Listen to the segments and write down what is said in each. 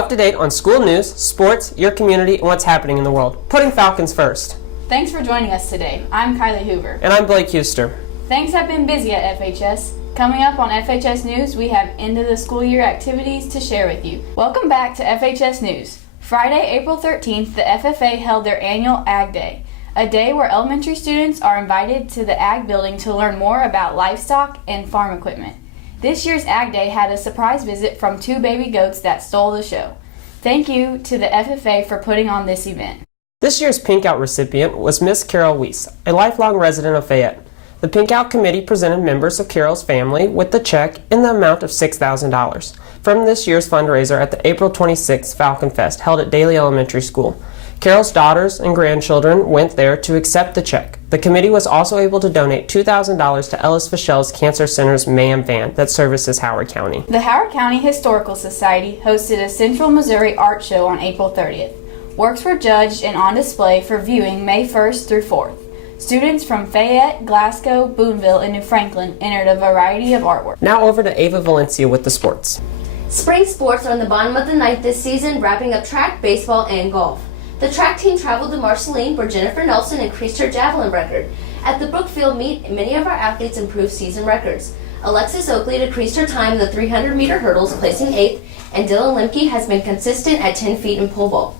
up to date on school news, sports, your community, and what's happening in the world. Putting Falcons first. Thanks for joining us today. I'm Kylie Hoover. And I'm Blake Huster. Things have been busy at FHS. Coming up on FHS News, we have end of the school year activities to share with you. Welcome back to FHS News. Friday, April 13th, the FFA held their annual Ag Day, a day where elementary students are invited to the Ag building to learn more about livestock and farm equipment. This year's Ag Day had a surprise visit from 2 baby goats that stole the show. Thank you to the FFA for putting on this event. This year's Pink Out recipient was Miss Carol Weiss, a lifelong resident of Fayette. The Pink Out Committee presented members of Carol's family with the check in the amount of $6,000 from this year's fundraiser at the April 26th Falcon Fest held at Daly Elementary School. Carol's daughters and grandchildren went there to accept the check. The committee was also able to donate $2,000 to Ellis Fischel's Cancer Center's MAM van that services Howard County. The Howard County Historical Society hosted a Central Missouri art show on April 30th. Works were judged and on display for viewing May 1st through 4th. Students from Fayette, Glasgow, Boonville, and New Franklin entered a variety of artwork. Now over to Ava Valencia with the sports. Spring sports are on the bottom of the ninth this season, wrapping up track, baseball, and golf. The track team traveled to Marceline, where Jennifer Nelson increased her javelin record. At the Brookfield meet, many of our athletes improved season records. Alexis Oakley decreased her time in the 300-meter hurdles, placing 8th, and Dylan Lemke has been consistent at 10 feet in pole vault.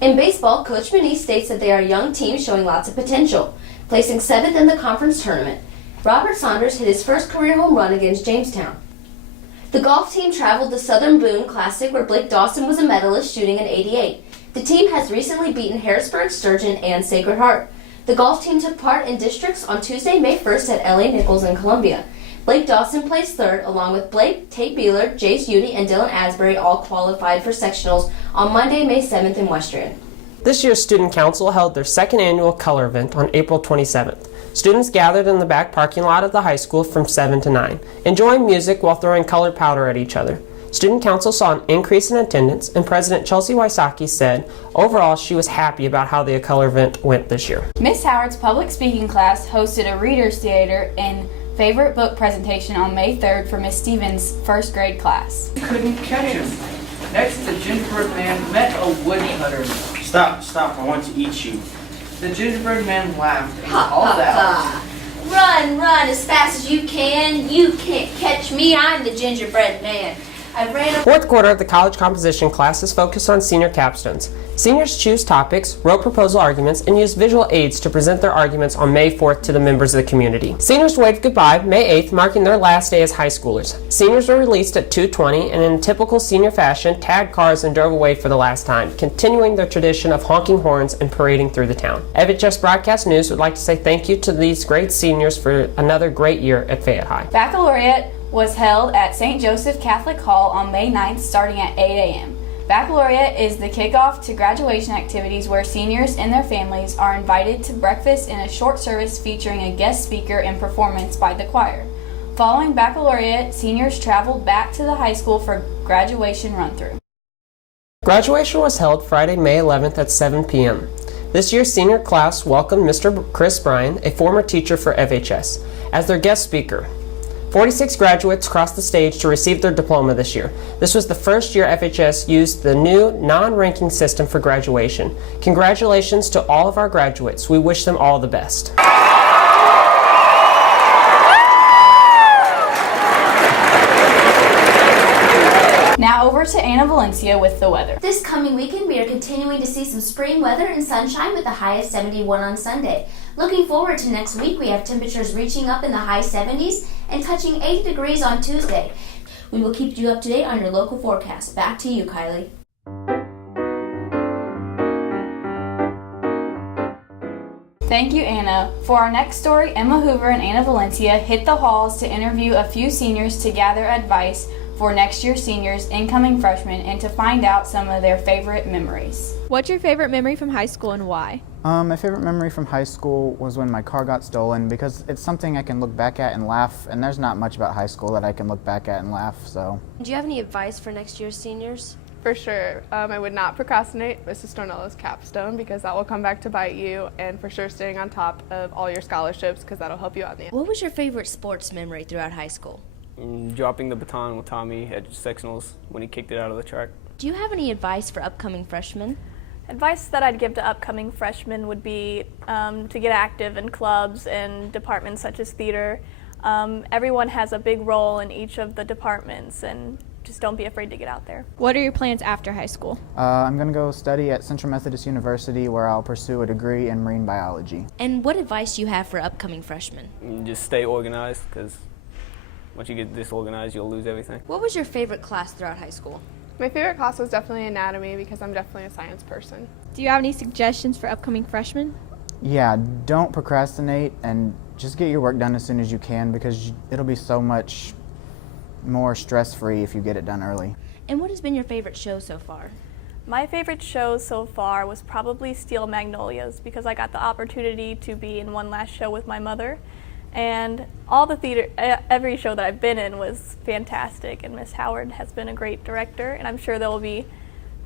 In baseball, Coach Manise states that they are a young team showing lots of potential, placing 7th in the conference tournament. Robert Saunders hit his first career home run against Jamestown. The golf team traveled to Southern Boone Classic, where Blake Dawson was a medalist, shooting an 88. The team has recently beaten Harrisburg, Sturgeon, and Sacred Heart. The golf team took part in districts on Tuesday, May 1st at L.A. Nichols in Columbia. Blake Dawson placed 3rd, along with Blake, Tate Beeler, Jace Udy, and Dylan Asbury all qualified for sectionals on Monday, May 7th in Western. This year's Student Council held their second annual color event on April 27th. Students gathered in the back parking lot of the high school from 7 to 9, enjoying music while throwing colored powder at each other. Student Council saw an increase in attendance, and President Chelsea Wysocki said overall she was happy about how the color event went this year. Miss Howard's public speaking class hosted a reader's theater and favorite book presentation on May 3rd for Miss Stevens' first grade class. Couldn't catch him. Next, the gingerbread man met a woodcutter. Stop, I want to eat you. The gingerbread man laughed and called out, Run as fast as you can. You can't catch me. I'm the gingerbread man. I ran up. Fourth quarter of the college composition class is focused on senior capstones. Seniors choose topics, wrote proposal arguments, and used visual aids to present their arguments on May 4th to the members of the community. Seniors waved goodbye May 8th, marking their last day as high schoolers. Seniors were released at 2:20 and in typical senior fashion tagged cars and drove away for the last time, continuing their tradition of honking horns and parading through the town. FHS Broadcast News would like to say thank you to these great seniors for another great year at Fayette High. Baccalaureate was held at St. Joseph Catholic Hall on May 9th starting at 8 a.m. Baccalaureate is the kickoff to graduation activities where seniors and their families are invited to breakfast and a short service featuring a guest speaker and performance by the choir. Following baccalaureate, seniors traveled back to the high school for graduation run-through. Graduation was held Friday, May 11th at 7 p.m. This year's senior class welcomed Mr. Chris Bryan, a former teacher for FHS, as their guest speaker. 46 graduates crossed the stage to receive their diploma this year. This was the first year FHS used the new non-ranking system for graduation. Congratulations to all of our graduates. We wish them all the best. Now over to Anna Valencia with the weather. This coming weekend, we are continuing to see some spring weather and sunshine with a high of 71 on Sunday. Looking forward to next week, we have temperatures reaching up in the high 70s and touching 80 degrees on Tuesday. We will keep you up to date on your local forecast. Back to you, Kylie. Thank you, Anna. For our next story, Emma Hoover and Anna Valencia hit the halls to interview a few seniors to gather advice for next year's seniors, incoming freshmen, and to find out some of their favorite memories. What's your favorite memory from high school and why? My favorite memory from high school was when my car got stolen, because it's something I can look back at and laugh, and there's not much about high school that I can look back at and laugh, so. Do you have any advice for next year's seniors? For sure. I would not procrastinate Mrs. Stornella's capstone because that will come back to bite you, and for sure staying on top of all your scholarships because that'll help you out in the end. What was your favorite sports memory throughout high school? Dropping the baton with Tommy at sectionals when he kicked it out of the track. Do you have any advice for upcoming freshmen? Advice that I'd give to upcoming freshmen would be to get active in clubs and departments such as theater. Everyone has a big role in each of the departments, and just don't be afraid to get out there. What are your plans after high school? I'm going to go study at Central Methodist University, where I'll pursue a degree in marine biology. And what advice do you have for upcoming freshmen? Just stay organized, because once you get disorganized, you'll lose everything. What was your favorite class throughout high school? My favorite class was definitely anatomy because I'm definitely a science person. Do you have any suggestions for upcoming freshmen? Yeah, don't procrastinate and just get your work done as soon as you can, because it'll be so much more stress-free if you get it done early. And what has been your favorite show so far? My favorite show so far was probably Steel Magnolias because I got the opportunity to be in one last show with my mother. And all the theater, every show that I've been in was fantastic, and Miss Howard has been a great director, and I'm sure there will be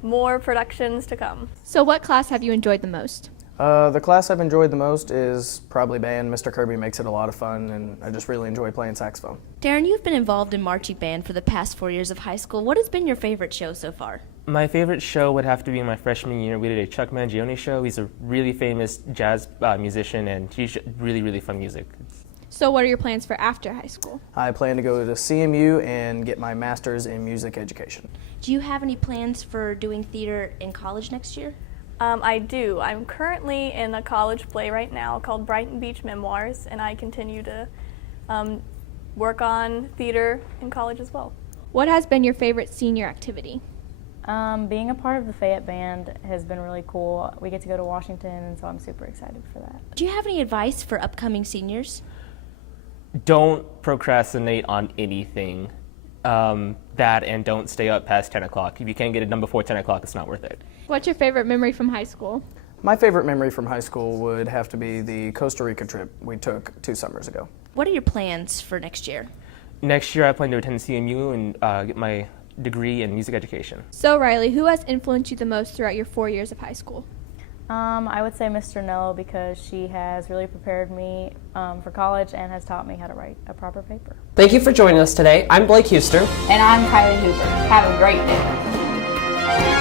more productions to come. So what class have you enjoyed the most? The class I've enjoyed the most is probably band. Mr. Kirby makes it a lot of fun, and I just really enjoy playing saxophone. Darren, you've been involved in marching band for the past 4 years of high school. What has been your favorite show so far? My favorite show would have to be my freshman year. We did a Chuck Mangione show. He's a really famous jazz musician, and he's really, really fun music. So what are your plans for after high school? I plan to go to CMU and get my master's in music education. Do you have any plans for doing theater in college next year? I do. I'm currently in a college play right now called Brighton Beach Memoirs, and I continue to work on theater in college as well. What has been your favorite senior activity? Being a part of the Fayette Band has been really cool. We get to go to Washington, and so I'm super excited for that. Do you have any advice for upcoming seniors? Don't procrastinate on anything. And don't stay up past 10 o'clock. If you can't get it done before 10 o'clock, it's not worth it. What's your favorite memory from high school? My favorite memory from high school would have to be the Costa Rica trip we took 2 summers ago. What are your plans for next year? Next year, I plan to attend CMU and get my degree in music education. So Riley, who has influenced you the most throughout your 4 years of high school? I would say Mr. Nello because she has really prepared me for college and has taught me how to write a proper paper. Thank you for joining us today. I'm Blake Huster. And I'm Kylie Hoover. Have a great day.